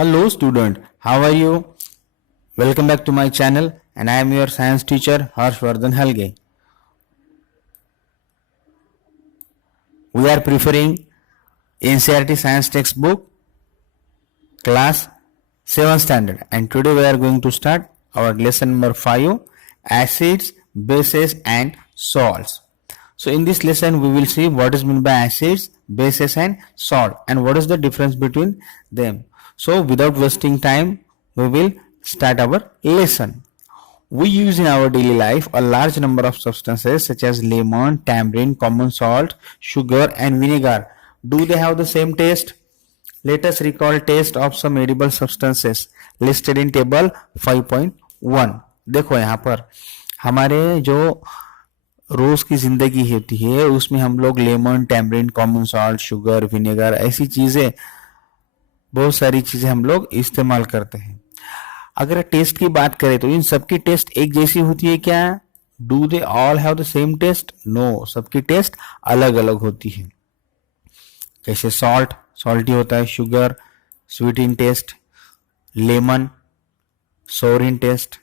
Hello student, how are you? Welcome back to my channel and I am your science teacher Harshvardhan Halge. We are preferring NCERT science textbook class 7th standard and today we are going to start our lesson number 5, acids, bases and salts. So in this lesson we will see what is meant by acids, bases and salt and what is the difference between them. So without wasting time we will start our lesson. We use in our daily life a large number of substances such as lemon, tamarind, common salt, sugar and vinegar. Do they have the same taste? Let us recall taste of some edible substances listed in table 5.1. देखो यहाँ पर हमारे जो रोज की जिंदगी होती है उसमें हम लोग lemon, tamarind, common salt, sugar, vinegar ऐसी चीजें बहुत सारी चीजें हम लोग इस्तेमाल करते हैं. अगर टेस्ट की बात करें तो इन सबकी टेस्ट एक जैसी होती है क्या? Do they all have the same taste? No, सबकी टेस्ट अलग अलग होती है. जैसे सॉल्ट सॉल्टी होता है, sugar sweet in taste, lemon sour in taste.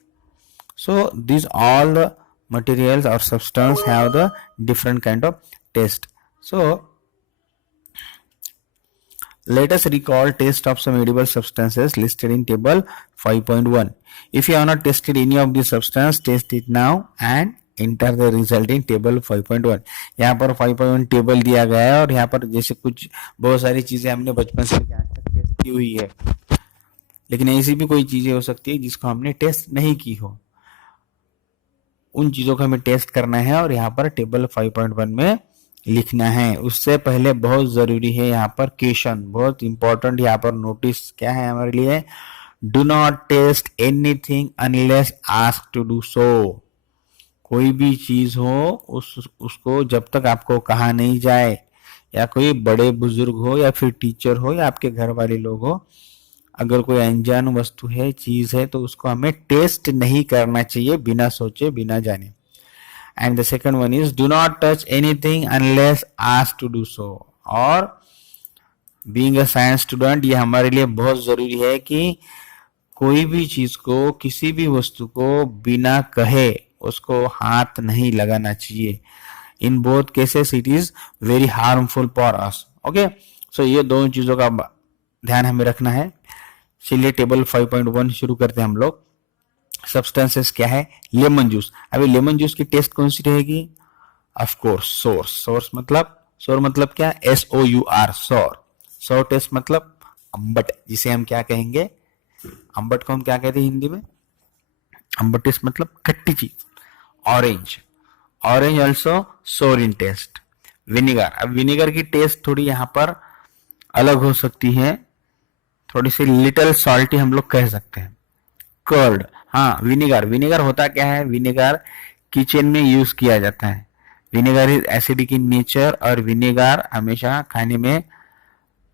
So this all the materials or substance have the different kind of taste. So let us recall taste of some edible substances listed in table 5.1. If you have not tested any of these substance, taste it now and enter the result in table 5.1. यहाँ पर 5.1 table दिया गया है और यहाँ पर जैसे कुछ बहुत सारी चीजें हमने बचपन से आज तक टेस्ट की हुई है, लेकिन ऐसी भी कोई चीजें हो सकती है जिसको हमने टेस्ट नहीं की हो. उन चीजों को हमें टेस्ट करना है और यहाँ पर टेबल 5.1 में लिखना है. उससे पहले बहुत जरूरी है यहाँ पर क्वेश्चन, बहुत इंपॉर्टेंट यहाँ पर नोटिस क्या है हमारे लिए? Do not taste anything unless asked to do so. कोई भी चीज हो उसको जब तक आपको कहा नहीं जाए, या कोई बड़े बुजुर्ग हो या फिर टीचर हो या आपके घर वाले लोग हो, अगर कोई अनजान वस्तु है, चीज है, तो उसको हमें टेस्ट नहीं करना चाहिए बिना सोचे बिना जाने. And the second one is do not touch anything unless asked to do so. और बीइंग अ साइंस स्टूडेंट ये हमारे लिए बहुत जरूरी है कि कोई भी चीज को, किसी भी वस्तु को बिना कहे उसको हाथ नहीं लगाना चाहिए. In both cases it is very harmful for us. Okay, so ये दोनों चीजों का ध्यान हमें रखना है. चलिए टेबल 5.1 शुरू करते हैं हम लोग. सब्सटेंसेस क्या है? Lemon juice. अभी लेमन जूस की टेस्ट कौन सी रहेगी? ऑफ कोर्स सोर. सोर मतलब क्या? SOUR, सोर. सोर टेस्ट मतलब अम्बट, जिसे हम क्या कहेंगे? अम्बट को हम क्या कहते हैं हिंदी में? अम्बट टेस्ट मतलब खट्टी चीज. ऑरेंज ऑल्सो सोर इन टेस्ट. विनेगर. अब विनेगर की टेस्ट थोड़ी यहाँ पर अलग हो सकती है, थोड़ी सी लिटिल सॉल्टी हम लोग कह सकते हैं. कर्ड. हाँ, विनेगर होता क्या है? विनेगर किचन में यूज किया जाता है. Vinegar is acidic in nature और विनेगर हमेशा खाने में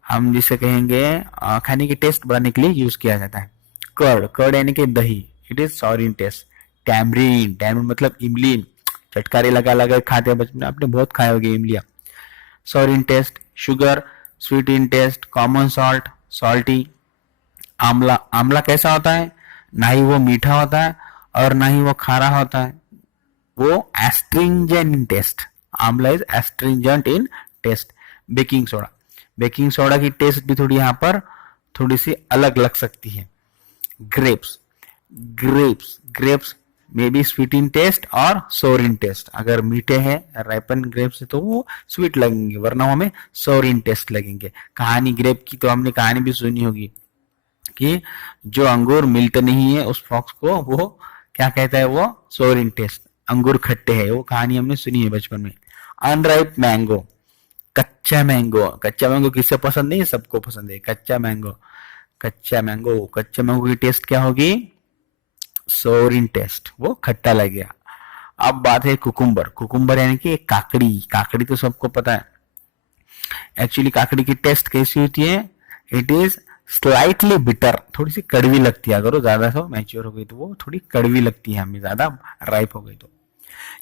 हम जिसे कहेंगे खाने की टेस्ट बढ़ाने के लिए यूज किया जाता है. कर्ड यानी कि दही, it is sour in taste. Tamarind मतलब इमली, चटकारे लगा खाते हैं बचपन में, आपने बहुत खाए होंगे इमलियां. Sour in taste. Sugar sweet in taste. Common salt salty. आंवला कैसा होता है? ना ही वो मीठा होता है और ना ही वो खारा होता है, वो एस्ट्रिंजेंट इन टेस्ट. आंवला is astringent in taste. Baking soda की टेस्ट भी थोड़ी यहाँ पर थोड़ी सी अलग लग सकती है. Grapes may be sweet in taste और सोर इन टेस्ट. अगर मीठे हैं राइपन ग्रेप्स है तो वो स्वीट लगेंगे, वरना हमें सोर इन टेस्ट लगेंगे. कहानी ग्रेप की तो हमने कहानी भी सुनी होगी कि जो अंगूर मिलते नहीं है उस फॉक्स को वो क्या कहता है? वो सोर इन टेस्ट. अंगूर खट्टे हैं, वो कहानी हमने सुनी है बचपन में. Unripe mango. कच्चा मैंगो किसे पसंद नहीं है? सबको पसंद है कच्चा मैंगो की टेस्ट क्या होगी? सोर इन टेस्ट, वो खट्टा लगेगा. अब बात है कुकुम्बर यानी कि काकड़ी तो सबको पता है. एक्चुअली काकड़ी की टेस्ट कैसी होती है? इट इज स्लाइटली बिटर, थोड़ी सी कड़वी लगती है. अगर वो ज्यादा सा मैच्योर हो गई तो वो थोड़ी कड़वी लगती है हमें, ज्यादा राइप हो गई तो.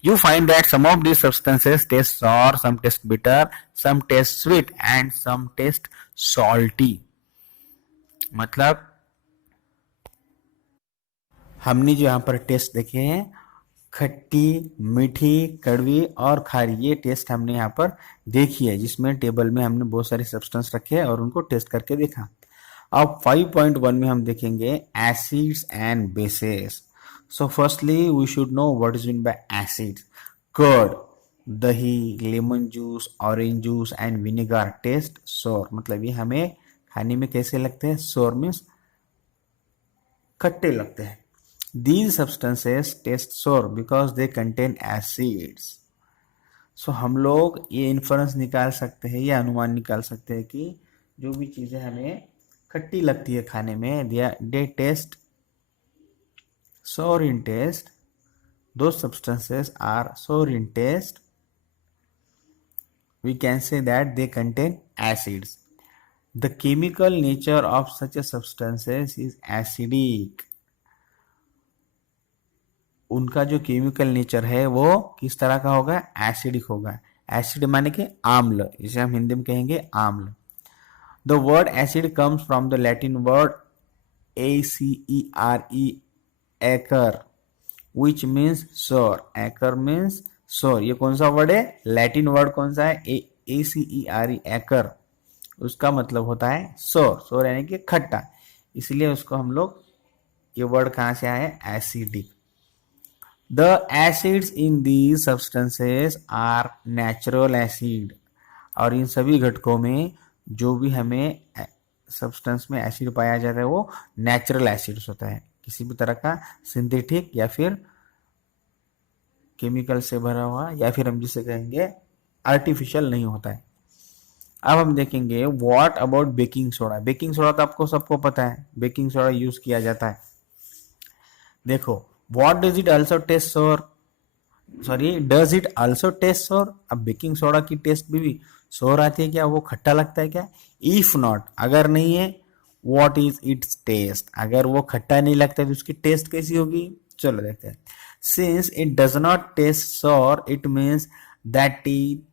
You find that some of these substances taste sour, some taste bitter, some taste sweet and some taste salty. मतलब हमने जो यहाँ पर टेस्ट देखे हैं, खट्टी, मीठी, कड़वी और खारी, ये टेस्ट हमने यहाँ पर देखी है, जिसमें टेबल में हमने बहुत सारे सब्सटेंस रखे और उनको टेस्ट करके देखा। अब 5.1 में हम देखेंगे acids and bases. So firstly we should know what is mean by acids. Curd, दही, lemon juice, orange juice and vinegar taste sour, मतलब ये हमें खाने में कैसे लगते हैं? सोर मीन्स खट्टे लगते हैं। These substances taste sour because they contain acids. So हम लोग ये इन्फरेंस निकाल सकते हैं या अनुमान निकाल सकते हैं कि जो भी चीजें हमें खट्टी लगती है खाने में, they taste sour in taste. Those substances are sour in taste. We can say that they contain acids. The chemical nature of such a substances is acidic. उनका जो केमिकल नेचर है वो किस तरह का होगा? एसिडिक होगा। एसिड माने कि आम्ल, इसे हम हिंदी में कहेंगे आम्ल। The word acid comes from the Latin word ACERE, acre, which means सोर। एकर मीन्स सोर। ये कौन सा वर्ड है? लैटिन वर्ड कौन सा है? ACERE, एकर। उसका मतलब होता है सोर। सोर यानी कि खट्टा, इसलिए उसको हम लोग, ये वर्ड कहाँ से आया है? Acidic. The acids in these substances are natural acid. और इन सभी घटकों में जो भी हमें सब्सटेंस में एसिड पाया जाता है वो नेचुरल एसिड्स होता है, किसी भी तरह का सिंथेटिक या फिर केमिकल से भरा हुआ, या फिर हम जिसे कहेंगे आर्टिफिशियल नहीं होता है। अब हम देखेंगे what about baking soda. Baking soda तो आपको सबको पता है, बेकिंग सोडा यूज किया जाता है। देखो, What does it also taste sour? Sorry, does it also taste sour? अब बेकिंग सोडा की टेस्ट भी सोर आती है क्या? वो खट्टा लगता है क्या? If not, अगर नहीं है, what is its taste? अगर वो खट्टा नहीं लगता तो उसकी टेस्ट कैसी होगी? चलो देखते हैं। Since it does not taste sour, it means that it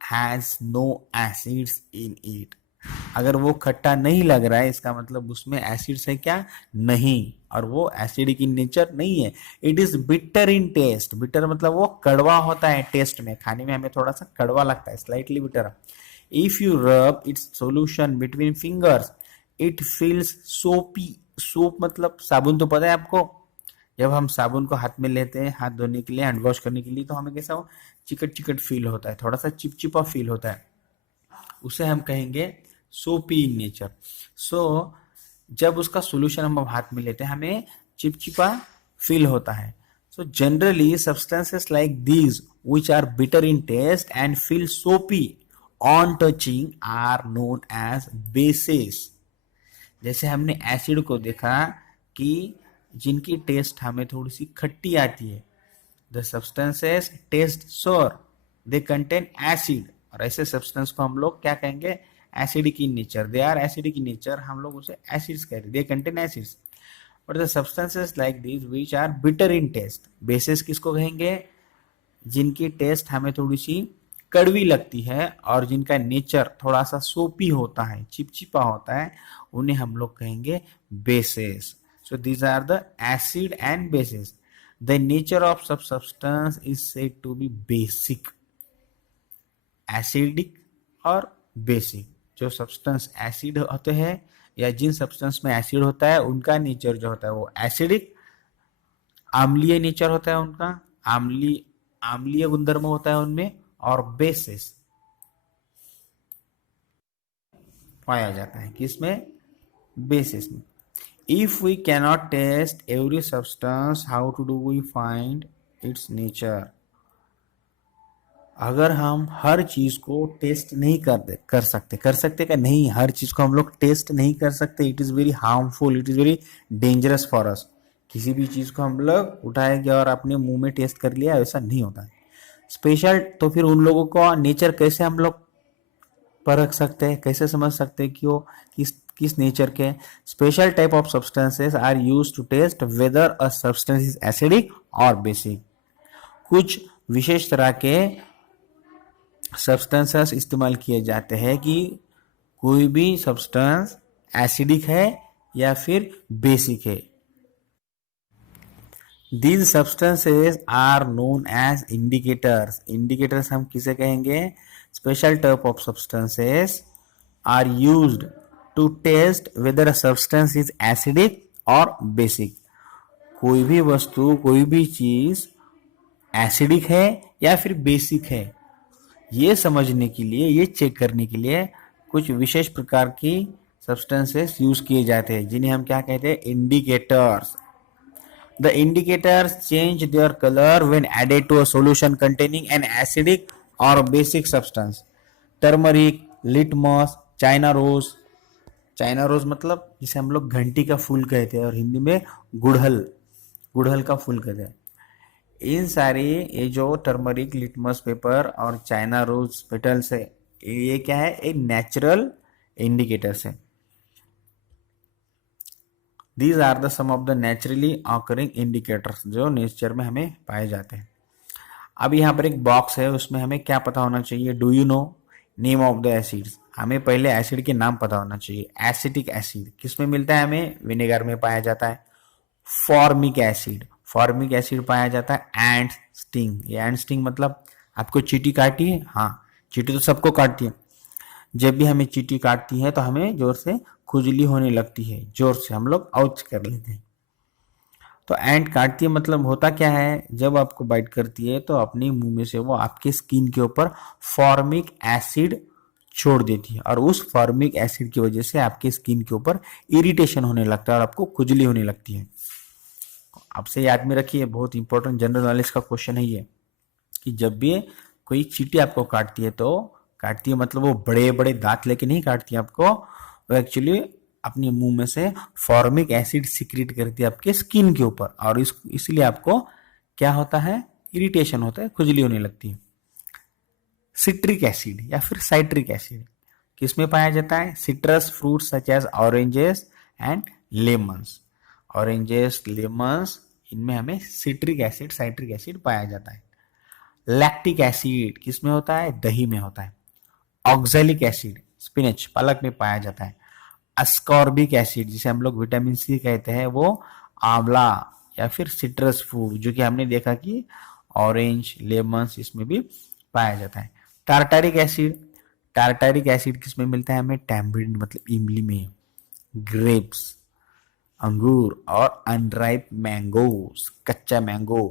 has no acids in it. अगर वो खट्टा नहीं लग रहा है, इसका मतलब उसमें एसिड्स है क्या? नहीं, और वो एसिडिक इन नेचर नहीं है। It is bitter in taste. Bitter मतलब वो कड़वा होता है टेस्ट में, खाने में हमें थोड़ा सा कड़वा लगता है, slightly bitter. If you rub its solution between fingers, it feels सोपी। सोप मतलब साबुन, तो पता है आपको, जब हम साबुन को हाथ में लेते हैं हाथ धोने के लिए, हैंड वॉश करने के लिए, तो हमें कैसा हो? चिकट चिकट फील होता है, थोड़ा सा चिपचिपा फील होता है, उसे हम कहेंगे सोपी इन नेचर। सो जब उसका सोल्यूशन हम हाथ में लेते हैं हमें चिपचिपा फील होता है। So generally substances like these which are bitter in taste and feel soapy on touching are known as bases. जैसे हमने एसिड को देखा कि जिनकी टेस्ट हमें थोड़ी सी खट्टी आती है, द सब्सटेंसेस टेस्ट सोर, दे कंटेन एसिड, और ऐसे सब्सटेंस को हम लोग क्या कहेंगे? Acidic in nature. They are acidic in nature, हम लोग उसे एसिड्स कहते हैं, they contain acids. But the substances like this which are bitter in taste, bases किसको कहेंगे? जिनकी टेस्ट हमें थोड़ी सी कड़वी लगती है और जिनका नेचर थोड़ा सा सोपी होता है, चिपचिपा होता है, उन्हें हम लोग कहेंगे bases. So these are the acid and bases. The nature of sub substance is said to be basic. Acidic और बेसिक। जो सब्सटेंस एसिड होते हैं या जिन सब्सटेंस में एसिड होता है उनका नेचर जो होता है वो एसिडिक, आम्लीय नेचर होता है उनका, आम्लीय गुणधर्म होता है उनमें, और बेसिस पाया जाता है किसमें? बेसिस में। If we cannot taste every substance, how to do we find its nature? अगर हम हर चीज को टेस्ट नहीं कर सकते क्या? नहीं, हर चीज को हम लोग टेस्ट नहीं कर सकते। It is very harmful, it is very dangerous for us. किसी भी चीज को हम लोग उठाएंगे और अपने मुंह में टेस्ट कर लिया, ऐसा नहीं होता है। स्पेशल, तो फिर उन लोगों को नेचर कैसे हम लोग परख सकते हैं, कैसे समझ सकते हैं कि वो किस नेचर के? Special type of substances are use to test whether a substance is acidic और बेसिक। कुछ विशेष तरह के सब्सटेंसेस इस्तेमाल किए जाते हैं कि कोई भी सब्सटेंस एसिडिक है या फिर बेसिक है। These substances are known as indicators. Indicators हम किसे कहेंगे? Special type of substances are used to test whether a substance is acidic और बेसिक। कोई भी वस्तु, कोई भी चीज एसिडिक है या फिर बेसिक है, ये समझने के लिए, ये चेक करने के लिए कुछ विशेष प्रकार की सब्सटेंसेस यूज किए जाते हैं, जिन्हें हम क्या कहते हैं? Indicators. The indicators change their colour when added to a solution containing an acidic और basic substance. Turmeric, litmus, China rose. China rose मतलब जिसे हम लोग घंटी का फूल कहते हैं और हिंदी में गुड़हल, गुड़हल का फूल कहते हैं। इन सारी, ये जो टर्मरिक, लिटमस पेपर और चाइना रोज पेटल्स है, ये क्या है? एक नेचुरल इंडिकेटर्स है। These are the some of the naturally occurring indicators, जो नेचर में हमें पाए जाते हैं। अब यहाँ पर एक बॉक्स है, उसमें हमें क्या पता होना चाहिए? Do you know name of the acids. हमें पहले एसिड के नाम पता होना चाहिए। एसिटिक एसिड किस में मिलता है? हमें विनेगर में पाया जाता है। फॉर्मिक एसिड, फॉर्मिक एसिड पाया जाता है एंट स्टिंग। ये एंट स्टिंग मतलब आपको चींटी काटी है? हाँ, चींटी तो सबको काटती है। जब भी हमें चींटी काटती है तो हमें जोर से खुजली होने लगती है, जोर से हम लोग आउच कर लेते हैं। तो एंट काटती है मतलब होता क्या है? जब आपको बाइट करती है तो अपने मुंह में से वो आपके स्किन के ऊपर फॉर्मिक एसिड छोड़ देती है, और उस फॉर्मिक एसिड की वजह से आपके स्किन के ऊपर इरिटेशन होने लगता है और आपको खुजली होने लगती है। आपसे याद में रखिए, बहुत इंपॉर्टेंट जनरल नॉलेज का क्वेश्चन है ये, कि जब भी कोई चींटी आपको काटती है, तो काटती है मतलब वो बड़े बड़े दांत लेके नहीं काटती है आपको, वो एक्चुअली अपने मुंह में से फॉर्मिक एसिड सिक्रीट करती है आपके स्किन के ऊपर, और इसलिए आपको क्या होता है? इरिटेशन होता है, खुजली होने लगती है। सिट्रिक एसिड या फिर साइट्रिक एसिड किसमें पाया जाता है? Citrus fruits such as oranges and lemons. Oranges, lemons, इनमें हमें सिट्रिक एसिड, साइट्रिक एसिड पाया जाता है। लैक्टिक एसिड किसमें होता है? दही में होता है। ऑक्सैलिक एसिड स्पिनच, पालक में पाया जाता है। अस्कॉर्बिक एसिड जिसे हम लोग विटामिन सी कहते हैं, वो आंवला या फिर सिट्रस फ्रूट, जो कि हमने देखा कि ऑरेंज, लेमन्स, इसमें भी पाया जाता है। टार्टारिक एसिड, टार्टारिक एसिड किसमें मिलता है? हमें टैम्बरिन मतलब इमली में। ग्रेप्स, अंगूर, और अनराइप मैंगोस, कच्चा मैंगो,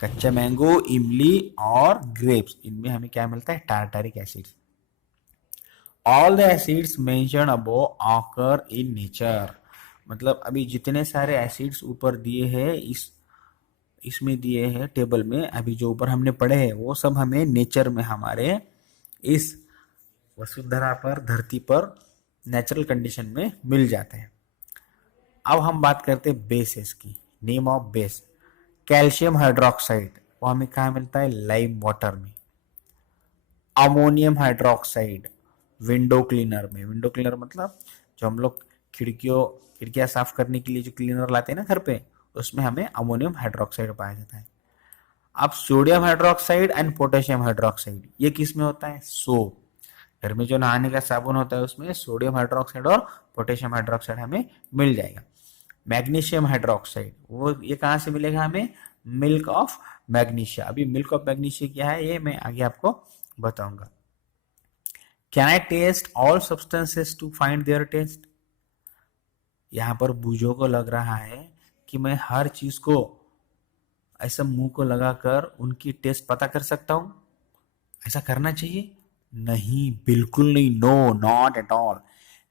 कच्चा मैंगो, इमली और ग्रेप्स, इनमें हमें क्या मिलता है? Tartaric acid. All the acids mentioned above occur in nature. मतलब अभी जितने सारे एसिड्स ऊपर दिए हैं, इसमें दिए हैं टेबल में, अभी जो ऊपर हमने पढ़े हैं, वो सब हमें नेचर में, हमारे इस वसुंधरा पर, धरती पर नेचुरल कंडीशन में मिल जाते हैं। अब हम बात करते हैं बेसेस की। Name of base. Calcium hydroxide, वो हमें कहाँ मिलता है? लाइम वाटर में। अमोनियम हाइड्रोक्साइड विंडो क्लीनर में। विंडो क्लीनर मतलब जो हम लोग खिड़कियां साफ करने के लिए जो क्लीनर लाते हैं ना घर पे, उसमें हमें अमोनियम हाइड्रोक्साइड पाया जाता है। अब sodium hydroxide and potassium hydroxide, ये किस में होता है? सोप। घर में जो नहाने का साबुन होता है उसमें सोडियम हाइड्रोक्साइड और पोटेशियम हाइड्रोक्साइड हमें मिल जाएगा। मैग्नीशियम हाइड्रोक्साइड, वो ये कहाँ से मिलेगा हमें? Milk of magnesia. अभी मिल्क ऑफ मैग्नीशिया क्या है, ये मैं आगे आपको बताऊंगा। Can I taste all substances to find their taste. यहां पर बूझों को लग रहा है कि मैं हर चीज को ऐसा मुंह को लगाकर उनकी टेस्ट पता कर सकता हूं। ऐसा करना चाहिए? नहीं, बिल्कुल नहीं, no, not at all.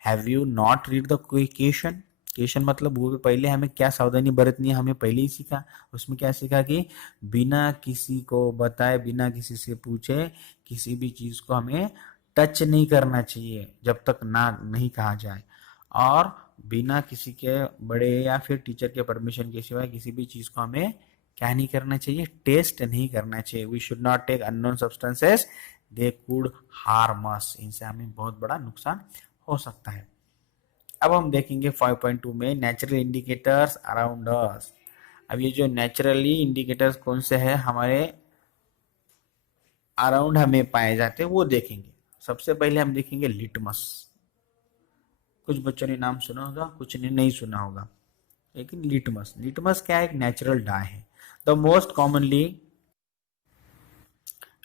Have you not read the question? Question मतलब वो पहले हमें क्या सावधानी बरतनी है, हमें पहले ही सीखा। उसमें क्या सीखा कि बिना किसी को बताए, बिना किसी से पूछे, किसी भी चीज को हमें टच नहीं करना चाहिए जब तक ना नहीं कहा जाए, और बिना किसी के बड़े या फिर टीचर के परमिशन के सिवाय किसी भी चीज को हमें क्या नहीं करना चाहिए? टेस्ट नहीं करना चाहिए। We should not take unknown substances, they could harm us. इनसे हमें बहुत बड़ा नुकसान हो सकता है। अब हम देखेंगे 5.2 में नेचुरल इंडिकेटर्स अराउंड अस। अब ये जो नेचुरली इंडिकेटर्स कौन से हैं हमारे अराउंड हमें पाए जाते हैं, वो देखेंगे। सबसे पहले हम देखेंगे लिटमस। कुछ बच्चों ने नाम सुना होगा, कुछ ने नहीं सुना होगा, लेकिन लिटमस, लिटमस क्या है? एक नेचुरल डाई है। The most commonly,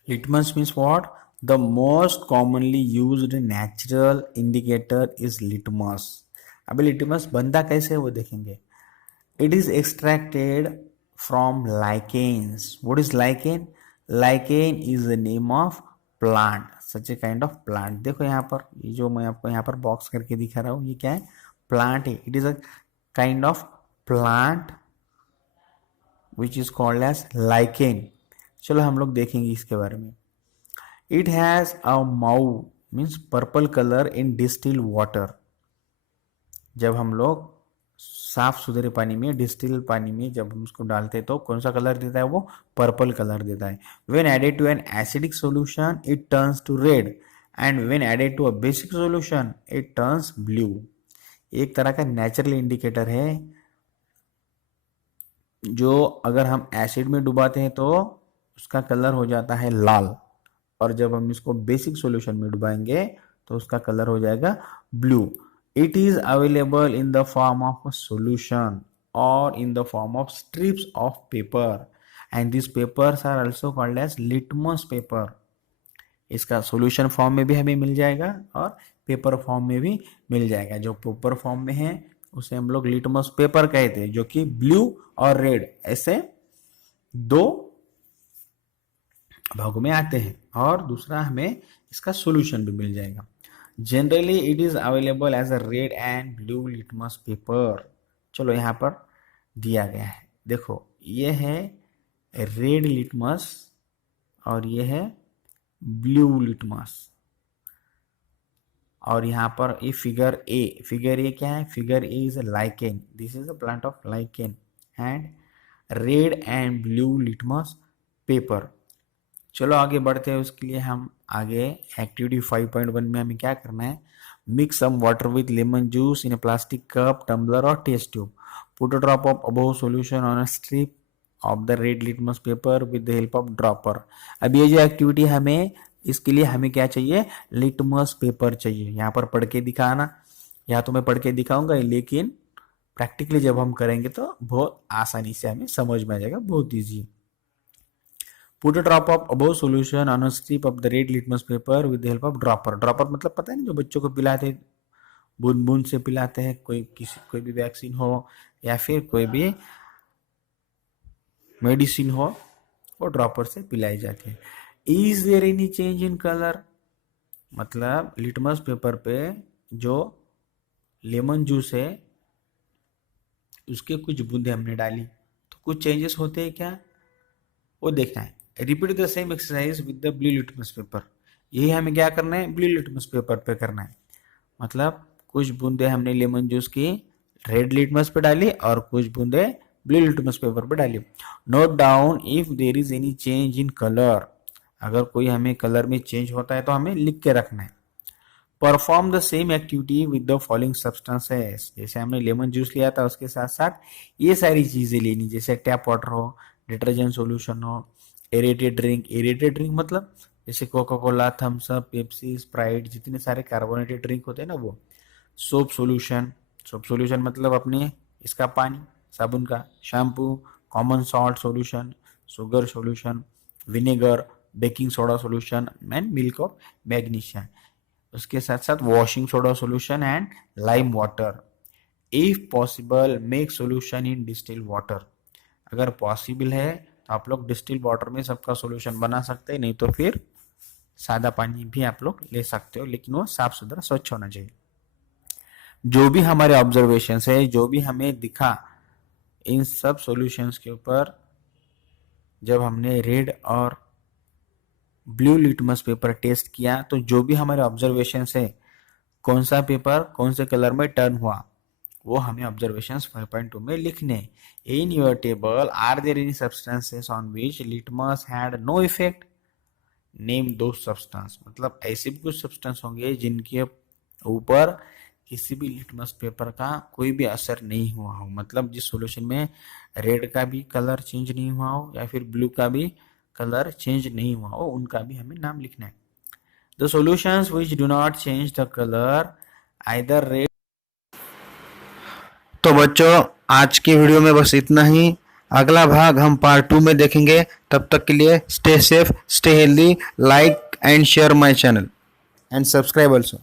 litmus means what? The most commonly used natural indicator is litmus. अभी litmus बनता कैसे है वो देखेंगे. It is extracted from lichens. What is lichen? Lichen is the name of plant. Such a kind of plant. देखो यहाँ पर ये जो मैं आपको यहाँ पर बॉक्स करके दिखा रहा हूँ ये क्या है? प्लांट है. It is a kind of plant which is called as lichen. चलो हम लोग देखेंगे इसके बारे में. It has a mauve means purple color in distilled water. जब हम लोग साफ सुथरे पानी में, डिस्टिल पानी में जब हम उसको डालते हैं तो कौन सा कलर देता है? वो पर्पल कलर देता है. When added to an acidic solution, it turns to red, and when added to a basic solution, it turns blue. एक तरह का नेचुरल इंडिकेटर है जो अगर हम एसिड में डुबाते हैं तो उसका कलर हो जाता है लाल, और जब हम इसको बेसिक सॉल्यूशन में डुबाएंगे तो उसका कलर हो जाएगा blue. It is available in the form of a solution or in the form of strips of paper, and these papers are also called as litmus paper. इसका सॉल्यूशन फॉर्म में भी हमें मिल जाएगा और पेपर फॉर्म में भी मिल जाएगा. जो पेपर फॉर्म में है उसे हम लोग लिटमस पेपर कहते हैं, जो कि ब्लू और रेड ऐसे दो भागों में आते हैं, और दूसरा हमें इसका सॉल्यूशन भी मिल जाएगा. Generally it is available as a red and blue litmus paper. चलो यहाँ पर दिया गया है, देखो ये है रेड लिटमस और ये है ब्लू लिटमस. और यहाँ पर ये फिगर ए क्या है? Figure A is a lichen. This is a plant of lichen and red and blue litmus paper. चलो आगे बढ़ते हैं. उसके लिए हम आगे एक्टिविटी 5.1 में हमें क्या करना है? Mix some water with lemon juice in a plastic cup, tumbler और test tube. Put a drop of above solution on a strip of the red litmus paper with the help of dropper. अब ये जो activity हमें, इसके लिए हमें क्या चाहिए? लिटमस पेपर चाहिए. यहाँ पर पढ़ के दिखाना, या तो मैं पढ़ के दिखाऊंगा, लेकिन प्रैक्टिकली जब हम करेंगे तो बहुत आसानी से हमें समझ में आ जाएगा, बहुत easy. Put a drop of above solution on a strip of the red litmus paper with the help of dropper. Dropper मतलब पता है ना, जो बच्चों को पिलाते हैं, बूंद बूंद से पिलाते हैं, कोई भी वैक्सीन हो या फिर कोई भी मेडिसिन हो, वो ड्रॉपर से पिलाई जाती है. Is there any change in color? मतलब लिटमस पेपर पे जो लेमन जूस है उसके कुछ बूंदे हमने डाली तो कुछ चेंजेस होते हैं क्या, वो देखना है. Repeat the same exercise with the blue litmus paper. यही हमें क्या करना है? ब्लू लिटमस पेपर पे करना है. मतलब कुछ बूंदे हमने लेमन जूस की रेड लिटमस पे डाली और कुछ बूंदे ब्लू लिटमस पेपर पे डाली. Note down if there is any change in colour. अगर कोई हमें कलर में चेंज होता है तो हमें लिख के रखना है. Perform the same activity with the following substances. जैसे हमने लेमन जूस लिया था उसके साथ साथ ये सारी चीजें लेनी, जैसे टैप वाटर हो, डिटर्जेंट सॉल्यूशन हो, एरेटेड ड्रिंक मतलब जैसे Coca Cola, Thums Up, Pepsi, Sprite, जितने सारे कार्बोनेटेड ड्रिंक होते हैं ना वो. सोप सॉल्यूशन मतलब अपने इसका पानी, साबुन का, shampoo, common salt solution, sugar solution, vinegar, baking soda solution and milk of magnesium. उसके साथ साथ washing soda solution and lime water. If possible make solution in distilled water. अगर पॉसिबल है तो आप लोग डिस्टिल्ड वाटर में सबका सॉल्यूशन बना सकते हैं, नहीं तो फिर सादा पानी भी आप लोग ले सकते हो, लेकिन वो साफ सुथरा स्वच्छ होना चाहिए. जो भी हमारे ऑब्जर्वेशंस है, जो भी हमें दिखा, इन सब सॉल्यूशंस के ऊपर जब हमने रेड और ब्लू लिटमस पेपर टेस्ट किया तो जो भी हमारे ऑब्जर्वेशंस है, कौन सा पेपर कौन से कलर में टर्न हुआ, वो हमें ऑब्जर्वेशंस 5.2 में लिखने. In your table are there any substances on which litmus had no effect? Name two substance. मतलब ऐसे भी कुछ सब्सटेंस होंगे जिनके ऊपर किसी भी लिटमस पेपर का कोई भी असर नहीं हुआ हो. मतलब जिस सॉल्यूशन में रेड का भी कलर चेंज नहीं हुआ हो या फिर ब्लू का भी कलर चेंज नहीं हुआ हो, उनका भी हमें नाम लिखना है. The solutions which do not change the colour either red. तो बच्चों आज की वीडियो में बस इतना ही. अगला भाग हम पार्ट 2 में देखेंगे। तब तक के लिए stay safe, stay healthy, like and share my channel and subscribe also.